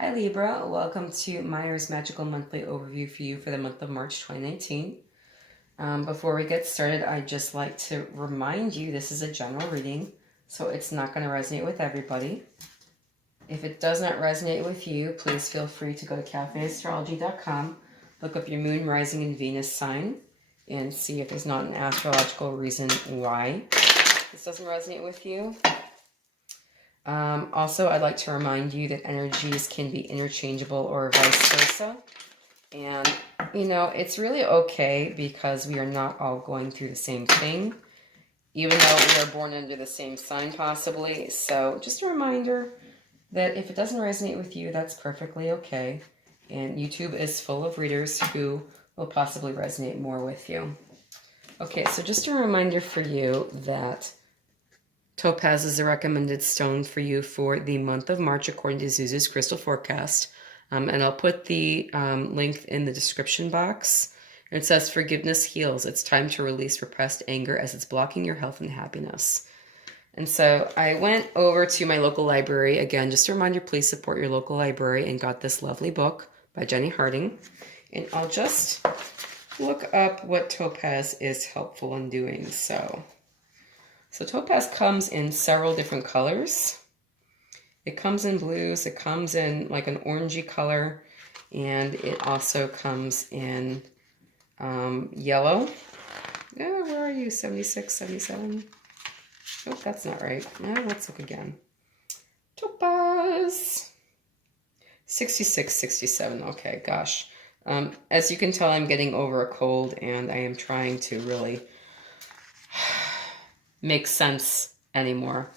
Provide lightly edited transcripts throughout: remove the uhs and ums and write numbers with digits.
Hi Libra, welcome to Myers Magical Monthly Overview for you for the month of March 2019. Before we get started, I'd just like to remind you this is a general reading, so it's not going to resonate with everybody. If it does not resonate with you, please feel free to go to cafeastrology.com, look up your moon, rising, and Venus sign, and see if there's not an astrological reason why this doesn't resonate with you. Also, I'd like to remind you that energies can be interchangeable or vice versa. And, it's really okay because we are not all going through the same thing, even though we are born under the same sign possibly. So just a reminder that if it doesn't resonate with you, that's perfectly okay. And YouTube is full of readers who will possibly resonate more with you. Okay, so just a reminder for you that topaz is a recommended stone for you for the month of March according to ZUZU'S crystal forecast. And I'll put the link in the description box. It says, forgiveness heals. It's time to release repressed anger as it's blocking your health and happiness. And so I went over to my local library. Again, just a reminder, please support your local library, and got this lovely book by Jenny Harding. And I'll just look up what topaz is helpful in doing so. So topaz comes in several different colors. It comes in blues, it comes in like an orangey color, and it also comes in yellow. Oh, where are you? 76, 77? Oh, that's not right. Let's look again. Topaz. 66, 67. Okay, gosh. As you can tell, I'm getting over a cold, and I am trying to really make sense anymore.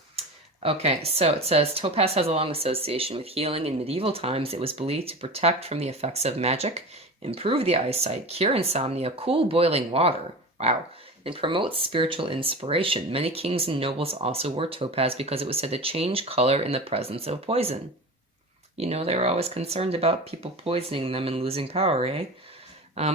Okay, so it says, topaz has a long association with healing. In medieval times, it was believed to protect from the effects of magic, improve the eyesight, cure insomnia, cool boiling water, wow, and promote spiritual inspiration. Many kings and nobles also wore topaz because it was said to change color in the presence of poison. They were always concerned about people poisoning them and losing power, eh?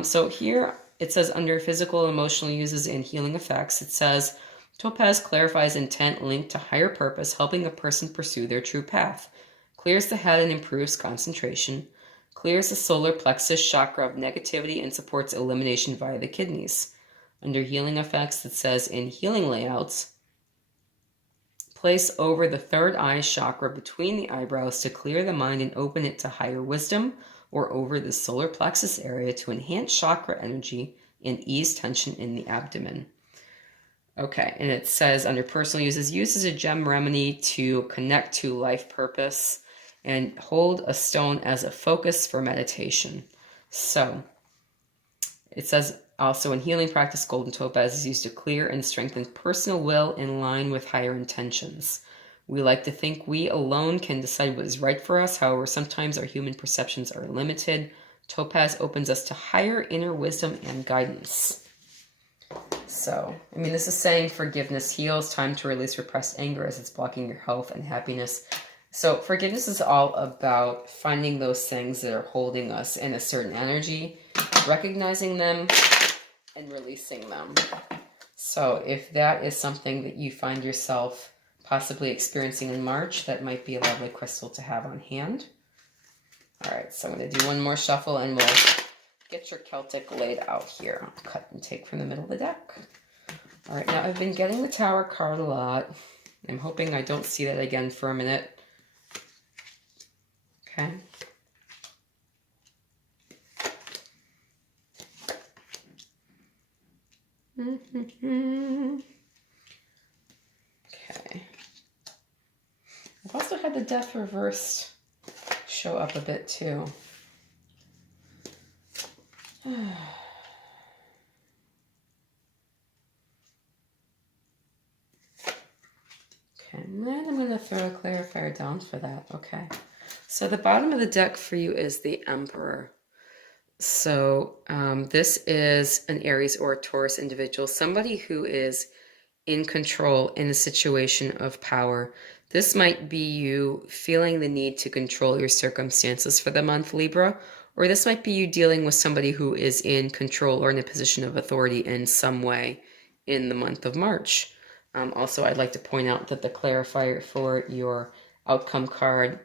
So here it says, under physical and emotional uses and healing effects, it says, topaz clarifies intent linked to higher purpose, helping a person pursue their true path. Clears the head and improves concentration. Clears the solar plexus chakra of negativity and supports elimination via the kidneys. Under healing effects, it says, in healing layouts, place over the third eye chakra between the eyebrows to clear the mind and open it to higher wisdom, or over the solar plexus area to enhance chakra energy and ease tension in the abdomen. Okay, and it says under personal uses, used as a gem remedy to connect to life purpose and hold a stone as a focus for meditation. So it says also in healing practice, golden topaz is used to clear and strengthen personal will in line with higher intentions. We like to think we alone can decide what is right for us. However, sometimes our human perceptions are limited. Topaz opens us to higher inner wisdom and guidance. So, this is saying forgiveness heals, time to release repressed anger as it's blocking your health and happiness. So forgiveness is all about finding those things that are holding us in a certain energy, recognizing them, and releasing them. So if that is something that you find yourself possibly experiencing in March, that might be a lovely crystal to have on hand. All right, so I'm going to do one more shuffle, and we'll get your Celtic laid out here. I'll cut and take from the middle of the deck. All right, now I've been getting the Tower card a lot. I'm hoping I don't see that again for a minute. Okay. Okay. I've also had the Death reversed show up a bit too. Okay, and then I'm going to throw a clarifier down for that. Okay, so the bottom of the deck for you is the Emperor. So this is an Aries or a Taurus individual, somebody who is in control in a situation of power. This might be you feeling the need to control your circumstances for the month, Libra, or this might be you dealing with somebody who is in control or in a position of authority in some way in the month of March. Also, I'd like to point out that the clarifier for your outcome card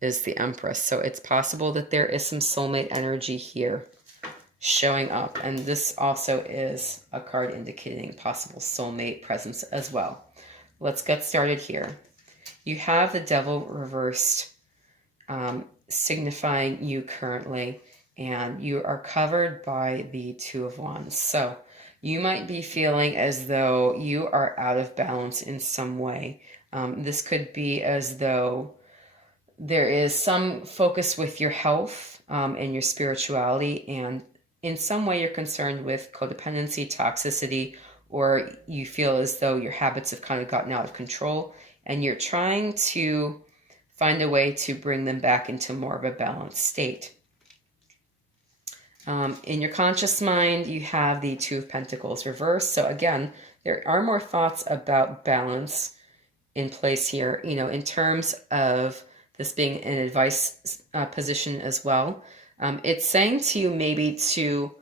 is the Empress. So it's possible that there is some soulmate energy here showing up. And this also is a card indicating possible soulmate presence as well. Let's get started here. You have the Devil reversed, signifying you currently, and you are covered by the Two of Wands. So you might be feeling as though you are out of balance in some way. This could be as though there is some focus with your health and your spirituality, and in some way you're concerned with codependency, toxicity, or you feel as though your habits have kind of gotten out of control, and you're trying to find a way to bring them back into more of a balanced state. In your conscious mind, you have the Two of Pentacles reversed. So again, there are more thoughts about balance in place here, you know, in terms of this being an advice position as well. It's saying to you maybe to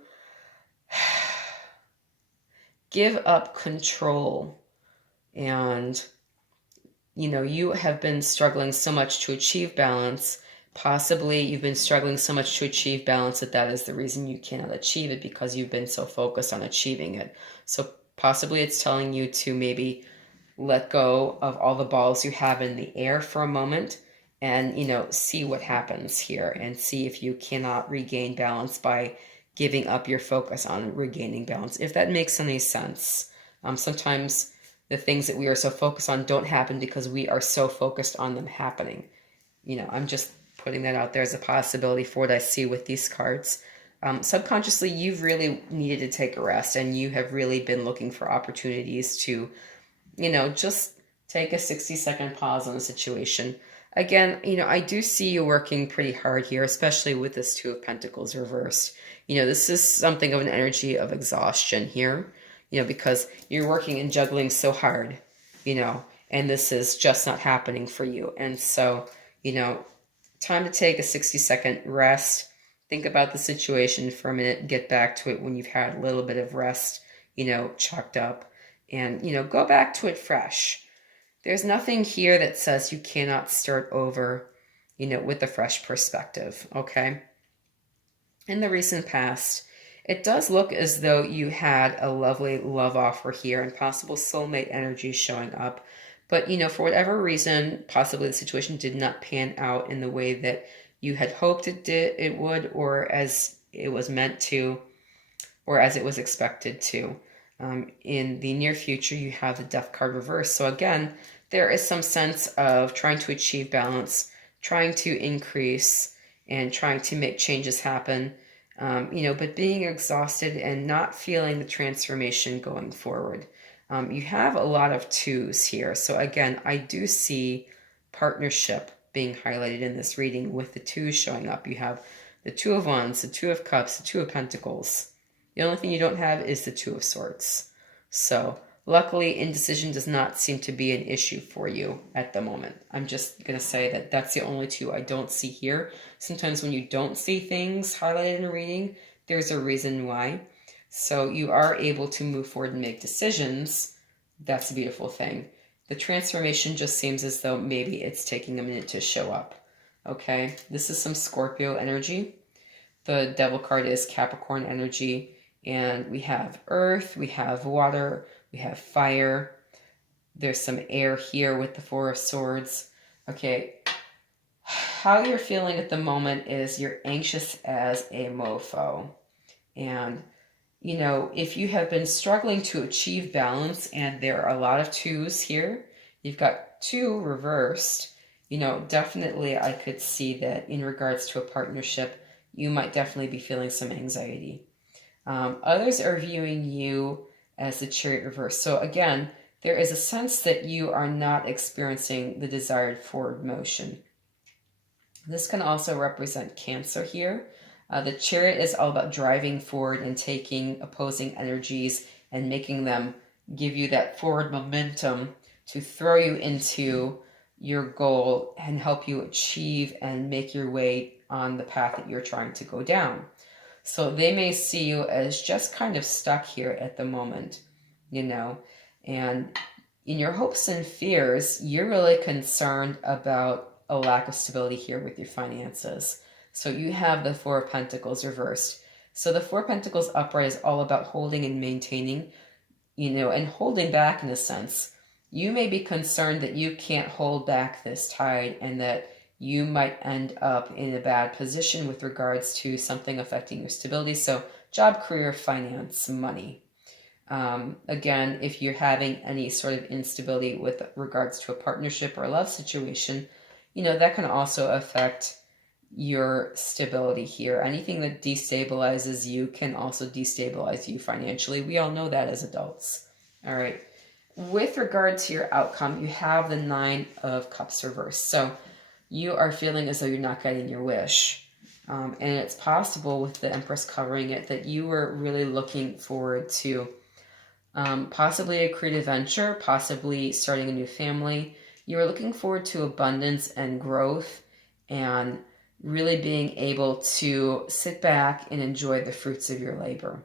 give up control. And, you know, you have been struggling so much to achieve balance. Possibly you've been struggling so much to achieve balance that is the reason you cannot achieve it, because you've been so focused on achieving it. So possibly it's telling you to maybe let go of all the balls you have in the air for a moment and, you know, see what happens here and see if you cannot regain balance by giving up your focus on regaining balance, if that makes any sense. Sometimes the things that we are so focused on don't happen because we are so focused on them happening. You know, I'm just putting that out there as a possibility for what I see with these cards. Subconsciously, you've really needed to take a rest, and you have really been looking for opportunities to, you know, just take a 60-second pause on the situation. Again, you know, I do see you working pretty hard here, especially with this Two of Pentacles reversed. You know, this is something of an energy of exhaustion here, you know, because you're working and juggling so hard, you know, and this is just not happening for you. And so, you know, time to take a 60-second rest. Think about the situation for a minute, get back to it when you've had a little bit of rest, you know, chalked up, and, you know, go back to it fresh. There's nothing here that says you cannot start over, you know, with a fresh perspective, okay? In the recent past, it does look as though you had a lovely love offer here and possible soulmate energy showing up. But, you know, for whatever reason, possibly the situation did not pan out in the way that you had hoped it would, or as it was meant to, or as it was expected to. In the near future, you have the Death card reversed. So again, there is some sense of trying to achieve balance, trying to increase, and trying to make changes happen, you know, but being exhausted and not feeling the transformation going forward. You have a lot of twos here. So again, I do see partnership being highlighted in this reading with the twos showing up. You have the Two of Wands, the Two of Cups, the Two of Pentacles. The only thing you don't have is the Two of Swords. So luckily, indecision does not seem to be an issue for you at the moment. I'm just going to say that that's the only two I don't see here. Sometimes when you don't see things highlighted in a reading, there's a reason why. So you are able to move forward and make decisions. That's a beautiful thing. The transformation just seems as though maybe it's taking a minute to show up. Okay, this is some Scorpio energy. The Devil card is Capricorn energy. And we have earth, we have water, we have fire. There's some air here with the Four of Swords. Okay, how you're feeling at the moment is you're anxious as a mofo. And, you know, if you have been struggling to achieve balance, and there are a lot of twos here, you've got two reversed, you know, definitely I could see that in regards to a partnership, you might definitely be feeling some anxiety. Others are viewing you as the Chariot reverse. So again, there is a sense that you are not experiencing the desired forward motion. This can also represent Cancer here. The Chariot is all about driving forward and taking opposing energies and making them give you that forward momentum to throw you into your goal and help you achieve and make your way on the path that you're trying to go down. So they may see you as just kind of stuck here at the moment, you know, and in your hopes and fears, you're really concerned about a lack of stability here with your finances. So you have the Four of Pentacles reversed. So the Four of Pentacles upright is all about holding and maintaining, and holding back in a sense. You may be concerned that you can't hold back this tide and that you might end up in a bad position with regards to something affecting your stability. So job, career, finance, money. Again, if you're having any sort of instability with regards to a partnership or a love situation, that can also affect your stability here. Anything that destabilizes you can also destabilize you financially. We all know that as adults. All right. With regard to your outcome, you have the Nine of Cups reversed. So you are feeling as though you're not getting your wish. And it's possible with the Empress covering it that you were really looking forward to possibly a creative venture, possibly starting a new family. You were looking forward to abundance and growth and really being able to sit back and enjoy the fruits of your labor.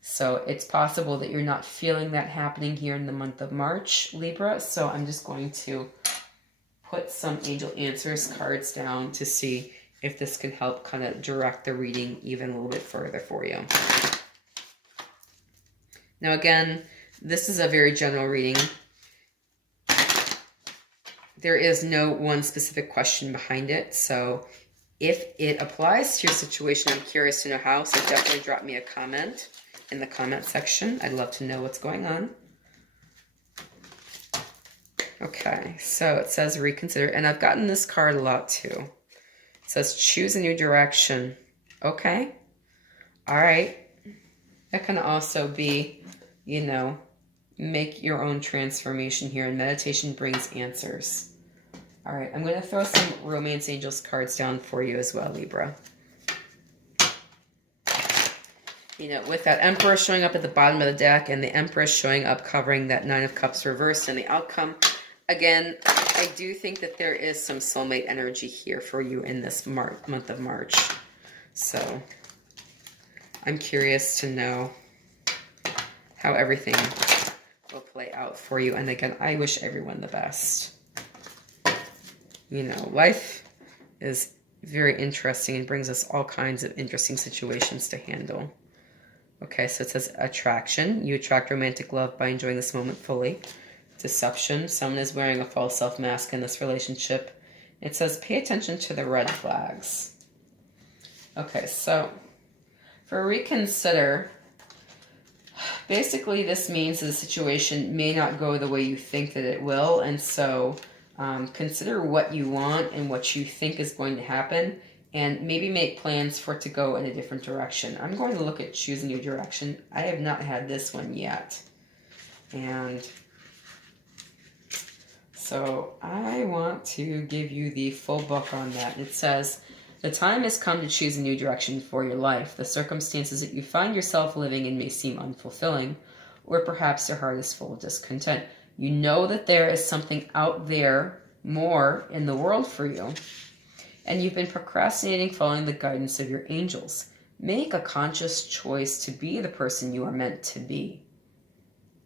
So it's possible that you're not feeling that happening here in the month of March, Libra. So I'm just going to put some angel answers cards down to see if this can help kind of direct the reading even a little bit further for you. Now again, this is a very general reading. There is no one specific question behind it. So if it applies to your situation, I'm curious to know how. So definitely drop me a comment in the comment section. I'd love to know what's going on. Okay, so it says reconsider. And I've gotten this card a lot too. It says choose a new direction. Okay. All right. That can also be, make your own transformation here. And meditation brings answers. All right. I'm going to throw some Romance Angels cards down for you as well, Libra. With that Emperor showing up at the bottom of the deck and the Empress showing up covering that Nine of Cups reversed and the outcome. Again, I do think that there is some soulmate energy here for you in this month of March. So I'm curious to know how everything will play out for you. And again, I wish everyone the best. Life is very interesting and brings us all kinds of interesting situations to handle. Okay, so it says attraction. You attract romantic love by enjoying this moment fully. Deception. Someone is wearing a false self mask in this relationship. It says pay attention to the red flags. Okay, so for reconsider, basically this means that the situation may not go the way you think that it will. And so consider what you want and what you think is going to happen. And maybe make plans for it to go in a different direction. I'm going to look at choose a new direction. I have not had this one yet. And so I want to give you the full book on that. It says, the time has come to choose a new direction for your life. The circumstances that you find yourself living in may seem unfulfilling, or perhaps your heart is full of discontent. You know that there is something out there more in the world for you. And you've been procrastinating following the guidance of your angels. Make a conscious choice to be the person you are meant to be.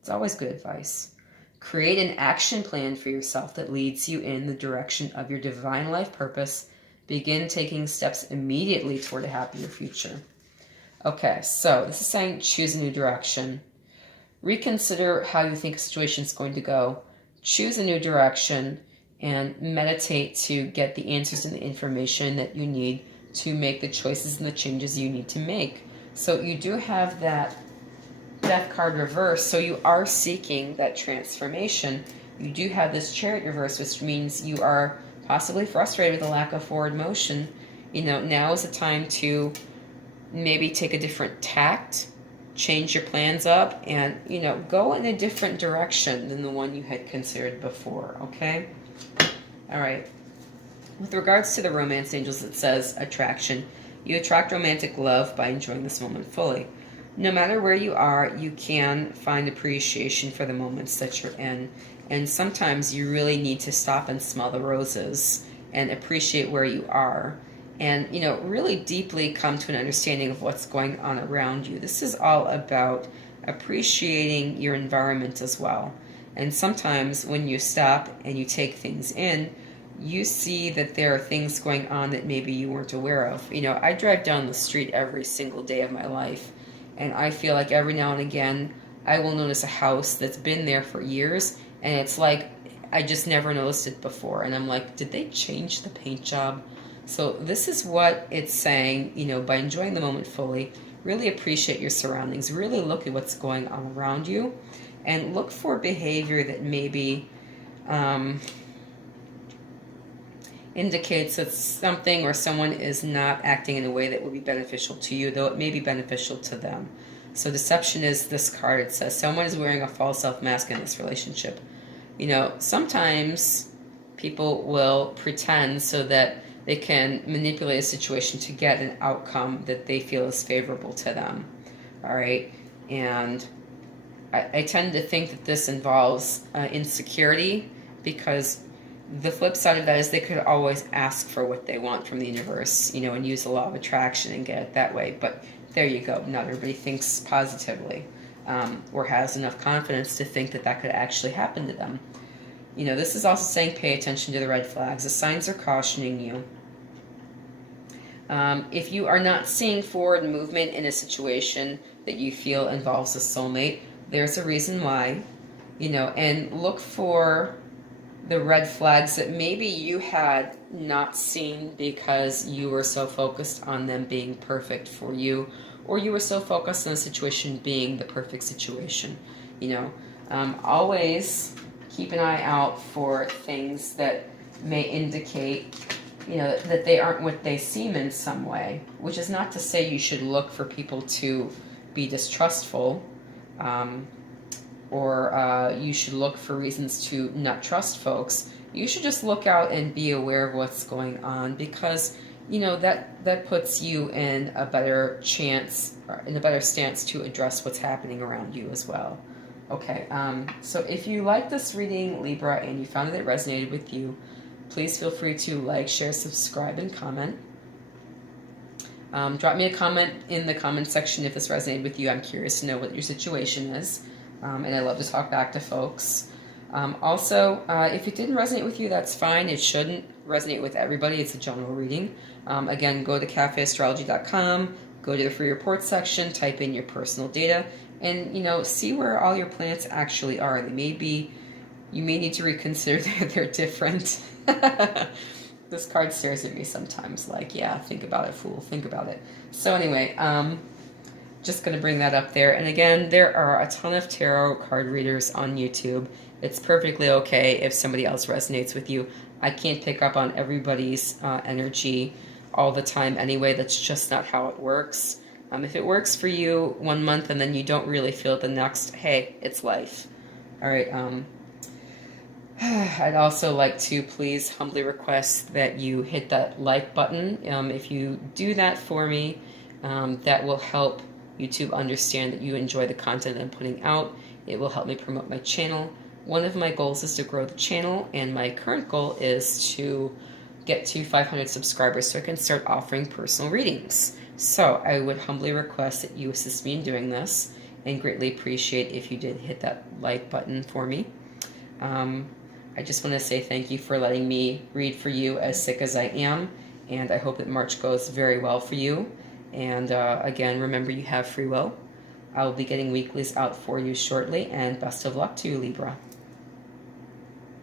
It's always good advice. Create an action plan for yourself that leads you in the direction of your divine life purpose. Begin taking steps immediately toward a happier future. Okay, so this is saying choose a new direction. Reconsider how you think a situation is going to go. Choose a new direction. And meditate to get the answers and the information that you need to make the choices and the changes you need to make. So you do have that Death card reverse, so you are seeking that transformation. You do have this Chariot reverse, which means you are possibly frustrated with the lack of forward motion. Now is the time to maybe take a different tact, change your plans up, and, go in a different direction than the one you had considered before, okay? All right. With regards to the Romance Angels, it says attraction. You attract romantic love by enjoying this moment fully. No matter where you are, you can find appreciation for the moments that you're in. And sometimes you really need to stop and smell the roses and appreciate where you are. And, really deeply come to an understanding of what's going on around you. This is all about appreciating your environment as well. And sometimes when you stop and you take things in, you see that there are things going on that maybe you weren't aware of. You know, I drive down the street every single day of my life, and I feel like every now and again I will notice a house that's been there for years, and it's like I just never noticed it before, and I'm like, did they change the paint job? So this is what it's saying, you know, by enjoying the moment fully, really appreciate your surroundings, really look at what's going on around you, and look for behavior that maybe indicates that something or someone is not acting in a way that would be beneficial to you, though it may be beneficial to them. So deception is this card. It says someone is wearing a false self mask in this relationship. You know, sometimes people will pretend so that they can manipulate a situation to get an outcome that they feel is favorable to them. All right. And I tend to think that this involves insecurity, because the flip side of that is they could always ask for what they want from the universe, you know, and use the law of attraction and get it that way. But there you go. Not everybody thinks positively or has enough confidence to think that that could actually happen to them. You know, this is also saying pay attention to the red flags. The signs are cautioning you. If you are not seeing forward movement in a situation that you feel involves a soulmate, there's a reason why, you know, and look for the red flags that maybe you had not seen because you were so focused on them being perfect for you, or you were so focused on the situation being the perfect situation. You know, always keep an eye out for things that may indicate, you know, that they aren't what they seem in some way, which is not to say you should look for people to be distrustful, or you should look for reasons to not trust folks. You should just look out and be aware of what's going on, because, you know, that puts you in a better chance, in a better stance to address what's happening around you as well. Okay, so if you like this reading, Libra, and you found that it resonated with you, please feel free to like, share, subscribe, and comment. Drop me a comment in the comment section if this resonated with you. I'm curious to know what your situation is, and I love to talk back to folks. Also, if it didn't resonate with you, that's fine. It shouldn't resonate with everybody. It's a general reading. Again, go to cafeastrology.com, go to the free report section, type in your personal data, and, you know, see where all your planets actually are. They may be, you may need to reconsider that they're different. This card stares at me sometimes like, yeah, think about it, fool, think about it. So anyway, just going to bring that up there. And again, there are a ton of tarot card readers on YouTube. It's perfectly okay if somebody else resonates with you. I can't pick up on everybody's energy all the time anyway. That's just not how it works. If it works for you 1 month and then you don't really feel it the next, hey, it's life. All right. I'd also like to please humbly request that you hit that like button. If you do that for me, that will help YouTube understand that you enjoy the content I'm putting out. It will help me promote my channel. One of my goals is to grow the channel, and my current goal is to get to 500 subscribers so I can start offering personal readings. So I would humbly request that you assist me in doing this, and greatly appreciate if you did hit that like button for me. I just want to say thank you for letting me read for you as sick as I am, and I hope that March goes very well for you. And again, remember, you have free will. I will be getting weeklies out for you shortly, and best of luck to you, Libra.